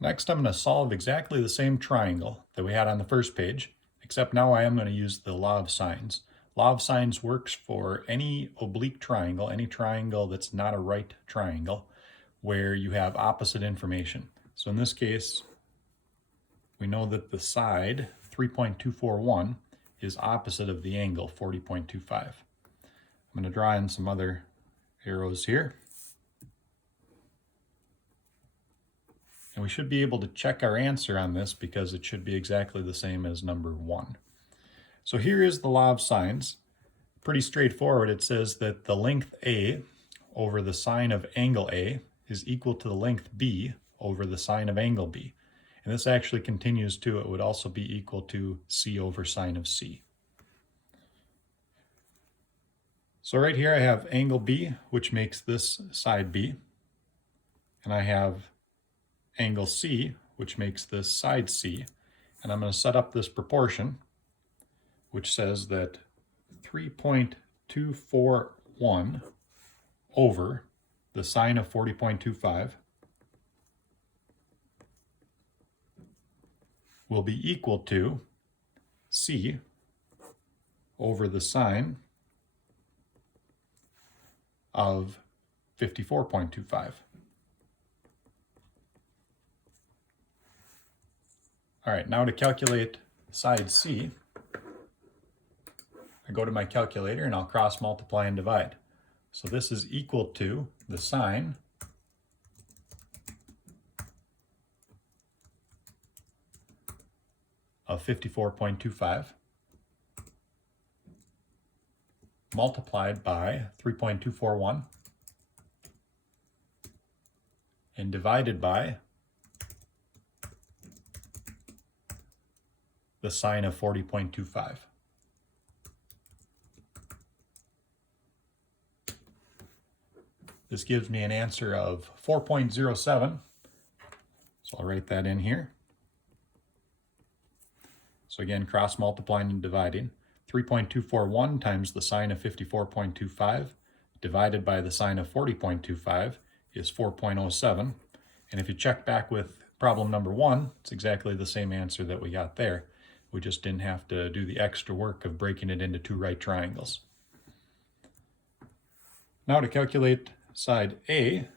Next, I'm going to solve exactly the same triangle that we had on the first page, except now I am going to use the law of sines. Law of sines works for any oblique triangle, any triangle that's not a right triangle, where you have opposite information. So in this case, we know that the side 3.241 is opposite of the angle 40.25. I'm going to draw in some other arrows here. And we should be able to check our answer on this because it should be exactly the same as number 1. So here is the law of sines. Pretty straightforward. It says that the length A over the sine of angle A is equal to the length B over the sine of angle B. And this actually continues to, it would also be equal to C over sine of C. So right here I have angle B, which makes this side B. And I have angle C, which makes this side C. And I'm going to set up this proportion, which says that 3.241 over the sine of 40.25 will be equal to C over the sine of 54.25. All right, now to calculate side C, I go to my calculator and I'll cross multiply and divide. So this is equal to the sine of 54.25 multiplied by 3.241 and divided by the sine of 40.25. This gives me an answer of 4.07. So I'll write that in here. So again, cross multiplying and dividing. 3.241 times the sine of 54.25 divided by the sine of 40.25 is 4.07. And if you check back with problem number 1, it's exactly the same answer that we got there. We just didn't have to do the extra work of breaking it into two right triangles. Now to calculate side A,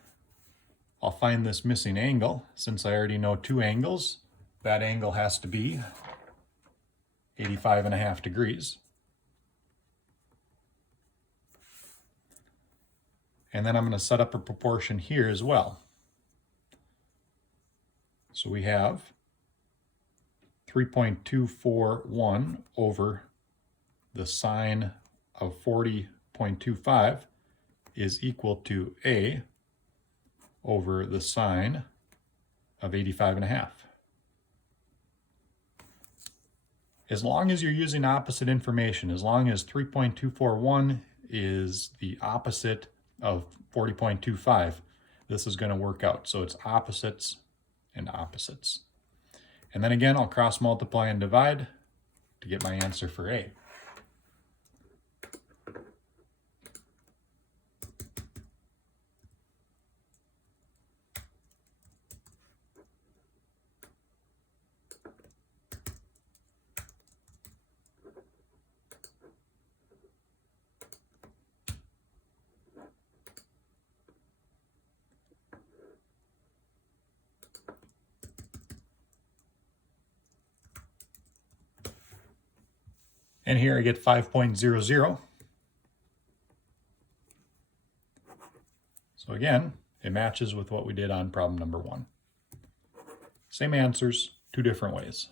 I'll find this missing angle. Since I already know two angles, that angle has to be 85.5 degrees. And then I'm going to set up a proportion here as well. So we have 3.241 over the sine of 40.25 is equal to A over the sine of 85.5. As long as you're using opposite information, as long as 3.241 is the opposite of 40.25, this is going to work out. So it's opposites and opposites. And then again, I'll cross multiply and divide to get my answer for A. And here I get 5.00. So again, it matches with what we did on problem number 1. Same answers, two different ways.